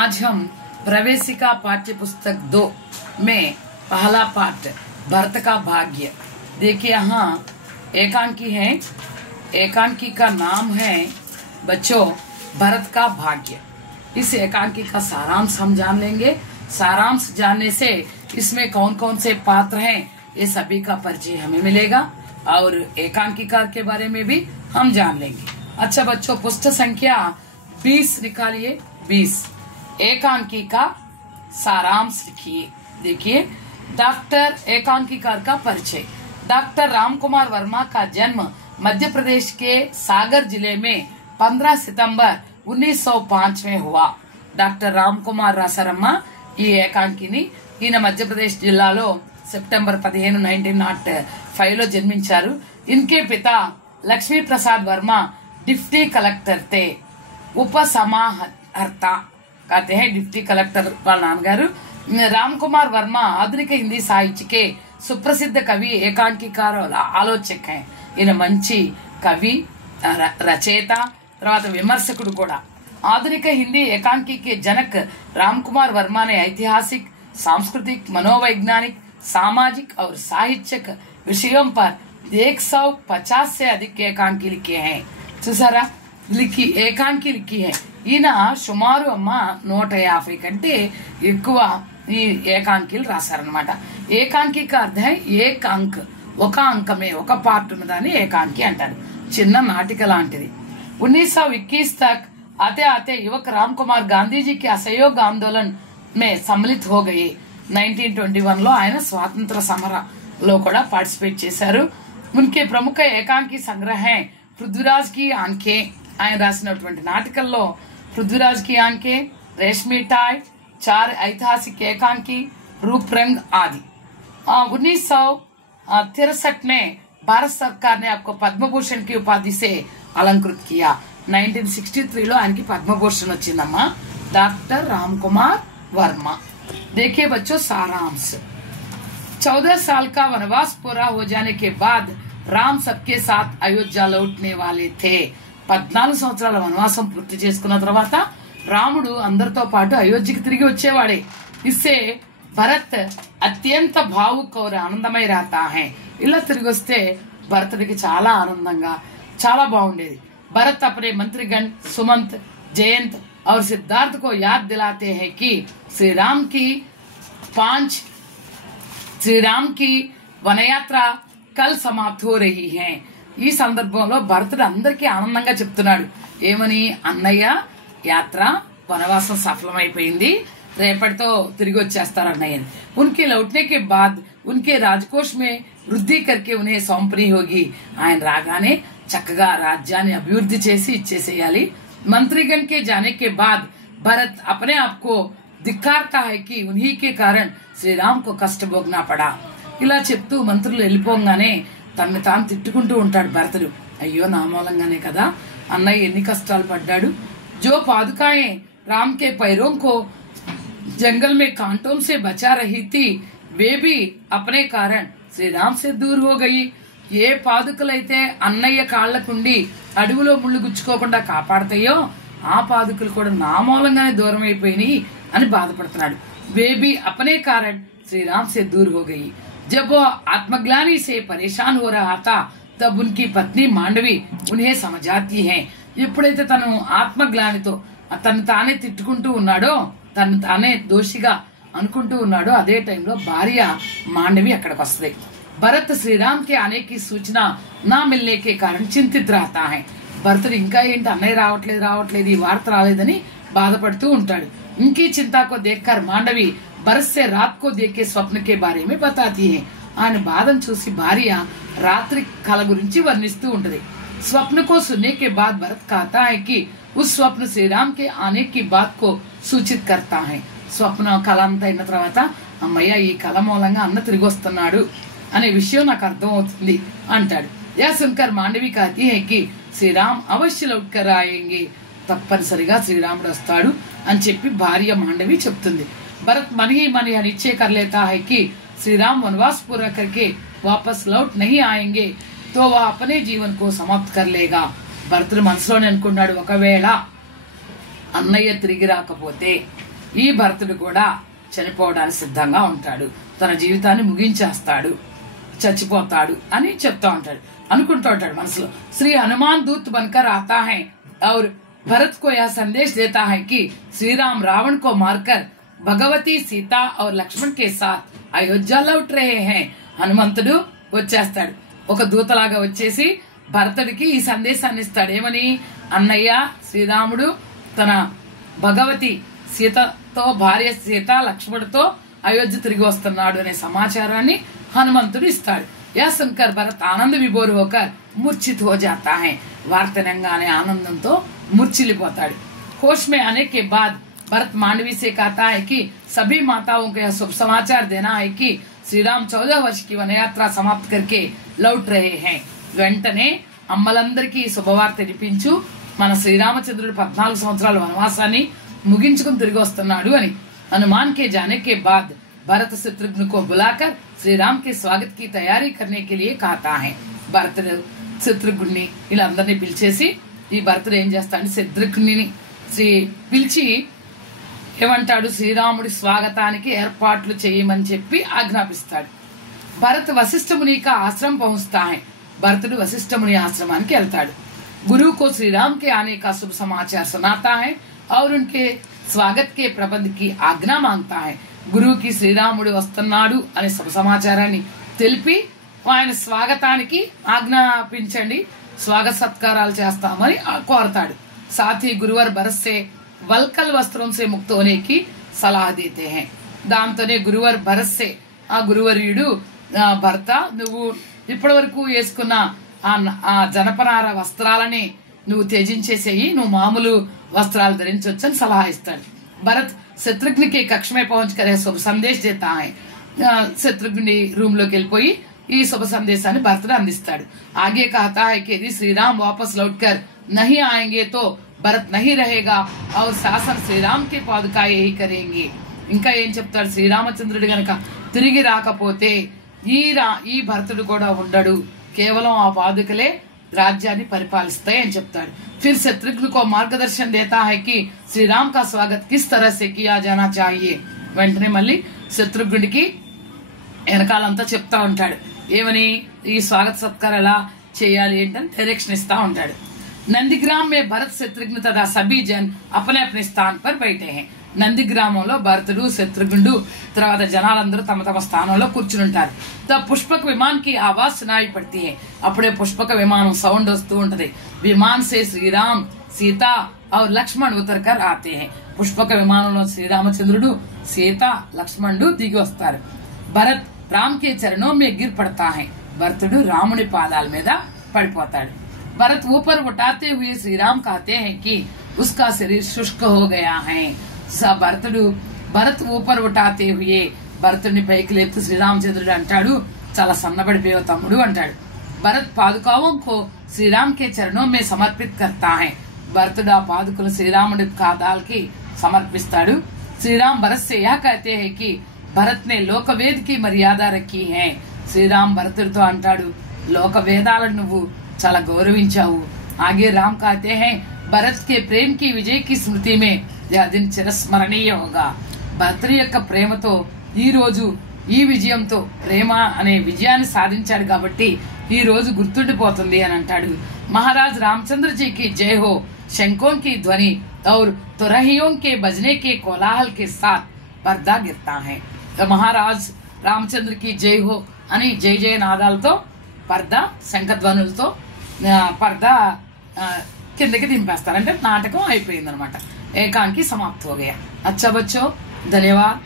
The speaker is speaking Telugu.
आज हम प्रवेशिका पाठ्य पुस्तक 2 में पहला पाठ भरत का भाग्य। देखिए यहाँ एकांकी है, एकांकी का नाम है बच्चों भरत का भाग्य। इस एकांकी का सारांश हम जान लेंगे। सारांश जानने से इसमें कौन कौन से पात्र हैं ये सभी का परिचय हमें मिलेगा और एकांकीकार के बारे में भी हम जान लेंगे। अच्छा बच्चों, पृष्ठ संख्या 20 निकालिए। 20 एकांकी का सारांश लिखिए। देखिए, डॉक्टर एकांकीकार का परिचय। डॉक्टर रामकुमार वर्मा का जन्म मध्य प्रदेश के सागर जिले में 15 सितंबर 1905 में हुआ। డాక్టర్ రామకుమార్ రాసారమ్మ ఈ ఏకాంకిని. ఈయన మధ్యప్రదేశ్ జిల్లాలో సెప్టెంబర్ 15, 1905 లో జన్మించారు. इनके पिता लक्ष्मी प्रसाद वर्मा डिप्टी कलेक्टर थे। उपसमाहर्ता कहते हैं डिप्टी कलेक्टर వాళ్ళ నాన్నగారు. रामकुमार वर्मा ఆధునిక హిందీ సాహిత్య के सुप्रसिद्ध कवि ఏకాంకికార ఆలోచक हैं. ఈయన మంచి కవి, రచయిత, తర్వాత విమర్శకుడు కూడా. आधुनिक हिंदी एकांकी के जनक रामकुमार वर्मा ने ऐतिहासिक, सांस्कृतिक, मनोवैज्ञानिक, सामाजिक और साहित्यिक विषयों पर 150 से अधिक एकांकी लिखे हैं. చూసారా, ఏకాంకి लिखी है. ఈయన సుమారు 150 కంటే ఎక్కువ ఈ ఏకాంకీలు రాశారనమాట. ఏకాంకి का अर्थ है एक अंक, ఒక అంకమే, ఒక పార్ట్ ఉన్నదాన్ని ఏకాంకి అంటారు. చిన్న నాటిక లాంటిది. 1921 तक आते आते युवक रामकुमार गांधी जी के असहयोग आंदोलन में सम्मिलित हो गए. 1921 లో ఆయన స్వాతంత్ర సమరలో కూడా పార్టిసిపేట్ చేశారు. उनके प्रमुख ఏకాంకి సంగ్రహ పృథ్వీరాజ్ కి ఆంఖే. ఆయన రాసినటువంటి నాటకల్లో పృథ్వీరాజ్ కి ఆంఖే, रेशमी टाई, 4 ऐतिहासिक एकांकी, रूप रंग आदि. 1963 में भारत सरकार ने आपको पद्म भूषण की उपाधि से अलंकृत किया. 1963 లో ఆయనకి పద్మభూషణ్ వచ్చిందమ్మా. डॉक्टर रामकुमार वर्मा. देखिए बच्चों सारांश. 14 साल का वनवास पूरा हो जाने के बाद राम सबके साथ अयोध्या लौटने वाले थे. 14 సంవత్సరాల వనవాసం పూర్తి చేసుకున్న తర్వాత రాముడు అందరితో పాటు అయోధ్యకి తిరిగి వచ్చేవాడే. ఇస్సే భరత్ అత్యంత భావుక్ और ఆనందమై रहता है. ఇలా తిరిగి వస్తే భరతుడికి చాలా ఆనందంగా, చాలా బాగుండేది. भरत अपने मंत्रीगण सुमंत, जयंत और सिद्धार्थ को याद दिलाते हैं कि श्री राम की वनयात्रा कल समाप्त हो रही है. ఈ సందర్భంలో భరతుడు అందరికీ ఆనందంగా చెప్తున్నాడు. ఏమని? అన్నయ్య యాత్ర వనవాసం సఫలమైపోయింది, రేపటితో తిరిగి వచ్చేస్తారు అన్నయ్య. उनके लौटने के बाद उनके राजकोष में वृद्धि करके उन्हें सौंपनी होगी. ఆయన రాగానే చక్కగా రాజ్యాన్ని అభివృద్ధి చేసి ఇచ్చేసేయాలి. मंत्रीगण के जाने के बाद भरत अपने आप को धिक्कारता है कि उन्हीं के कारण श्री राम को कष्ट भोगना पड़ा. ఇలా చెప్తూ మంత్రులు వెళ్ళిపోగానే తనని తాను తిట్టుకుంటూ ఉంటాడు భరతుడు. అయ్యో నా మూలంగానే కదా అన్నయ్య ఎన్ని కష్టాలు పడ్డాడు. जो पादुकाएं राम के पैरों को जंगल में कांटों से बचा रही थी वे भी अपने कारण श्री राम से दूर हो गई. ఏ పాదుకలైతే అన్నయ్య కాళ్లకుండి అడవిలో ముళ్ళు గుచ్చుకోకుండా కాపాడతాయో ఆ పాదుకలు కూడా నా మూలంగానే దూరం అయిపోయినాయి అని బాధపడుతున్నాడు. బేబీ अपने कारण श्री राम से दूर हो गई. जब वो आत्मग्लानि से परेशान हो रहा था तब उनकी पत्नी मांडवी उन्हें समझाती है. ఎప్పుడైతే తను ఆత్మగ్లానితో తను తానే తిట్టుకుంటూ ఉన్నాడో, తను తానే దోషిగా అనుకుంటూ ఉన్నాడో అదే టైంలో భార్య మాండవి అక్కడికి వస్తుంది. भरत श्री राम के आने की सूचना न मिलने के कारण चिंतित रहता है. భరతుడు ఇంకా ఏంటి అన్నయ్య రావట్లేదు ఈ వార్త రాలేదని బాధపడుతూ ఉంటాడు. इनकी चिंता को देखकर मांडवी भरत से रात को देखे स्वप्न के बारे में बताती है. ఆయన బాధను చూసి భార్య రాత్రి కల గురించి వర్ణిస్తూ ఉంటది. स्वप्न को सुनने के बाद भरत कहता है कि उस स्वप्न श्री राम के आने की बात को सूचित करता है. స్వప్న కళ అంతా అయిన తర్వాత అమ్మయ్య ఈ కళ మూలంగా అన్న తిరిగి వస్తున్నాడు అనే విషయం నాకు అర్థం అవుతుంది అంటాడు. यह सुनकर मांडवी कहती है कि श्री राम अवश्य लौट कर आएंगे. తప్పనిసరిగా శ్రీరాముడు వస్తాడు అని చెప్పి భార్య మాండవి చెప్తుంది. భరత్ मन ही मन यह निश्चय कर लेता है कि श्री राम वनवास पूरा करके वापस लौट नहीं आएंगे तो वह अपने जीवन को समाप्त कर लेगा. భరతుడు మనసులోనే అనుకున్నాడు, ఒకవేళ అన్నయ్య తిరిగి రాకపోతే ఈ భరతుడు కూడా చనిపోవడానికి సిద్ధంగా ఉంటాడు, తన జీవితాన్ని ముగించేస్తాడు, చచ్చిపోతాడు అని చెప్తా ఉంటాడు, అనుకుంటూ ఉంటాడు మనసులో। श्री हनुमान दूत बनकर आता है और भरत को यह संदेश देता है कि श्री राम रावण को मारकर भगवती सीता और लक्ष्मण के साथ अयोध्या लौट रहे हैं। హనుమంతుడు వచ్చేస్తాడు, ఒక దూతలాగా వచ్చేసి భరతుడికి ఈ సందేశాన్ని ఇస్తాడు। ఏమని? అన్నయ్య శ్రీరాముడు తన భగవతి సీతతో, భార్య సీత లక్ష్మణుడితో అయోధ్య తిరిగి వస్తున్నాడు అనే సమాచారాన్ని హనుమంతుడు ఇస్తాడు। यह सुनकर भरत आनंद विभोर होकर मूर्छित हो जाता है। वार्ता विनंगाने आनंदंतो मूर्छिल्लिपोताडु। होश में आने के बाद भरत मांडवी से कहता है कि सभी माताओं को यह शुभ समाचार देना है कि श्री राम 14 वर्ष की वनयात्रा समाप्त करके लौट रहे हैं। వెంటనే అమ్మలందరికీ శుభవార్త వినిపించు, మన శ్రీరామచంద్రుడు 14 సంవత్సరాల వనవాసాన్ని ముగించుకుని తిరిగి వస్తున్నాడు అని। हनुमान के जाने के बाद भरत शत्रुघ्न को बुलाकर श्री राम के स्वागत की तैयारी करने के लिए कहता है। భరతుడు శత్రుఘ్నుని వీళ్ళందరినీ పిలిచేసి ఈ భరతుడు ఏం చేస్తాడు, శత్రుఘ్నుని పిలిచి ఏమంటాడు, శ్రీరాముడి స్వాగతానికి ఏర్పాట్లు చేయమని చెప్పి ఆజ్ఞాపిస్తాడు। భరత్ वशिष्ठ मुनि का आश्रम पहुंचता है। భరతుడు वशिष्ठ मुनि ఆశ్రమానికి వెళ్తాడు। गुरु को श्री राम के आने का शुभ समाचार सुनाता है और उनके स्वागत के प्रबंध की आज्ञा मांगता है। గురువుకి శ్రీరాముడు వస్తున్నాడు అనే శుభ సమాచారాన్ని తెలిపి ఆయన స్వాగతానికి ఆజ్ఞాపించండి, స్వాగత సత్కారాలు చేస్తామని కోరతాడు। साथ ही गुरुवर भरत से वल्कल वस्त्रों से मुक्त होने की सलाह देते हैं। దాంతోనే గురువర్ భరత్ సే, ఆ గురువర్యుడు భర్త, నువ్వు ఇప్పటి వరకు వేసుకున్న ఆ జనపనార వస్త్రాలని నువ్వు త్యజించేసేయి, నువ్వు మామూలు వస్త్రాలు ధరించొచ్చని సలహా ఇస్తాడు। భరత్ శత్రుఘ్ని के कक्ष में पहुंचकर शुभ संदेश देता है। శత్రుఘ్ని रूम లోకి వెళ్ళిపోయి ఈ శుభ సందేశాన్ని భరతుడు అందిస్తాడు। आगे कहता है कि यदि श्री राम वापस लौटकर नहीं आएंगे तो भरत नहीं रहेगा और शासन श्री राम के पादुका यही करेंगे। ఇంకా ఏం చెప్తాడు, శ్రీరామచంద్రుడు గనక తిరిగి రాకపోతే ఈ భరతుడు కూడా ఉండడు, కేవలం ఆ పాదుకలే राज्याన్ని పరిపాలిస్తాయి అని చెప్తాడు। फिर शत्रुघ्न को मार्गदर्शन देता है कि श्री राम का स्वागत किस तरह से किया जाना चाहिए। వెంటనే మళ్ళీ శత్రుఘ్నుడికి వెనకాలంతా చెప్తా ఉంటాడు, ఏమని ఈ స్వాగత సత్కారం ఎలా చేయాలి ఏంటని డైరెక్షన్ ఇస్తా ఉంటాడు। नंदीग्राम में भरत शत्रुघ्न तथा सभी जन अपने अपने स्थान पर बैठे हैं। నందిగ్రామంలో భరతుడు శత్రుఘ్నుడు తర్వాత జనాలందరూ తమ తమ స్థానంలో కూర్చుని ఉంటారు। तब पुष्पक विमान की आवाज सुनाई पड़ती है। అప్పుడే పుష్పక విమానం సౌండ్ వస్తూ ఉంటది। विमान से श्री राम सीता और लक्ष्मण उतर कर आते हैं। పుష్పక విమానంలో శ్రీరామచంద్రుడు సీత లక్ష్మణుడు దిగి వస్తారు। భరత్ రామ్ के चरणों में गिर पड़ता है। భరతుడు రాముడి పాదాల మీద పడిపోతాడు। भरत ऊपर उठाते हुए श्री राम कहते हैं कि उसका शरीर शुष्क हो गया है। భరతుడు భరత్ ऊपर उठाते हुए భరతుడిని పైకి లేపుతూ శ్రీరామచంద్రుడు అంటాడు, చాలా సన్నబడిపోయావు తమ్ముడు అంటాడు। భరత్ పాదుకాओं को श्री राम के चरणों में समर्पित करता है। భరతుడు ఆ పాదుకలు శ్రీరాముడి పాదాలకి సమర్పిస్తాడు। శ్రీరామ్ భరత్ से यह कहते हैं कि భరత్ ने లోకవేद की मर्यादा रखी है। శ్రీరామ్ భరతుడితో అంటాడు, లోక వేదాలను నువ్వు చాలా గౌరవించావు। आगे राम कहते हैं, भरत के प्रेम की विजय की स्मृति में यह दिन चिरस्मरणीय होगा। భరతుడి యొక్క ప్రేమతో ఈ రోజు, ఈ విజయంతో, ప్రేమ అనే విజయాన్ని సాధించాడు కాబట్టి ఈ రోజు గుర్తుండిపోతుంది అని అంటాడు। महाराज रामचंद्र जी की जय हो शंखों की ध्वनि और तुरहियों के बजने के कोलाहल के साथ पर्दा गिरता है। महाराज రామచంద్ర की जय हो అని జయ జయ నాదాలతో పర్దా, శంఖధ్వనులతో పర్దా కిందకి దింపేస్తారు। అంటే నాటకం అయిపోయిందనమాట, ఏకాంకి సమాప్త हो गया। अच्छा बच्चों, धन्यवाद।